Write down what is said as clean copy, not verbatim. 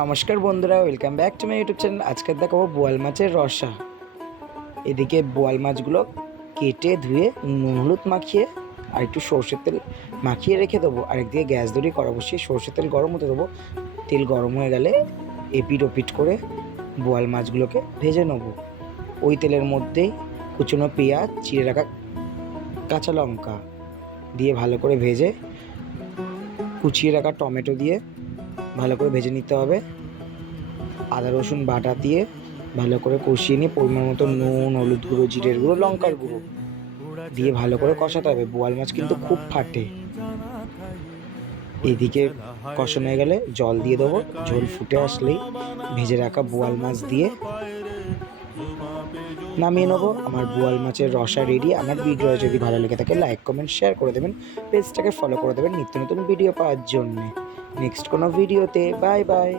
নমস্কার বন্ধুরা, welcome back to my YouTube channel. আজকে দেখাবো বোয়াল মাছের রসা। এদিকে বোয়াল মাছগুলো কেটে ধুয়ে নুন হলুদ মাখিয়ে আর একটু সর্ষের তেল মাখিয়ে রেখে দেবো। আর একদিকে গ্যাস ধরে কড়া বসিয়ে সর্ষের তেল গরম হতে দেবো। তেল গরম হয়ে গেলে এপিট ওপিট করে বোয়াল মাছগুলোকে ভেজে নেবো। ওই তেলের মধ্যেই কুচনো পেঁয়াজ, চিড়ে রাখা কাঁচা লঙ্কা দিয়ে ভালো করে ভেজে, কুচিয়ে রাখা টমেটো দিয়ে ভালো করে ভেজে নিতে হবে। আদা রসুন বাটা দিয়ে ভালো করে কষিয়ে নিয়ে পরিমাণ মতো নুন, হলুদ গুঁড়ো, জিরের গুঁড়ো, লঙ্কার গুঁড়ো দিয়ে ভালো করে কষাতে হবে। বোয়াল মাছ কিন্তু খুব ফাটে। এদিকে কষানো হয়ে গেলে জল দিয়ে দেবো। ঝোল ফুটে আসলেই ভেজে রাখা বোয়াল মাছ দিয়ে নামিয়ে নেবো। আমার বোয়াল মাছের রসা রেডি। আমার ভিডিও যদি ভালো লেগে থাকে লাইক, কমেন্ট, শেয়ার করে দেবেন। পেজটাকে ফলো করে দেবেন নিত্য নতুন ভিডিও পাওয়ার জন্যে। নেক্সট কোনো ভিডিওতে বাই বাই।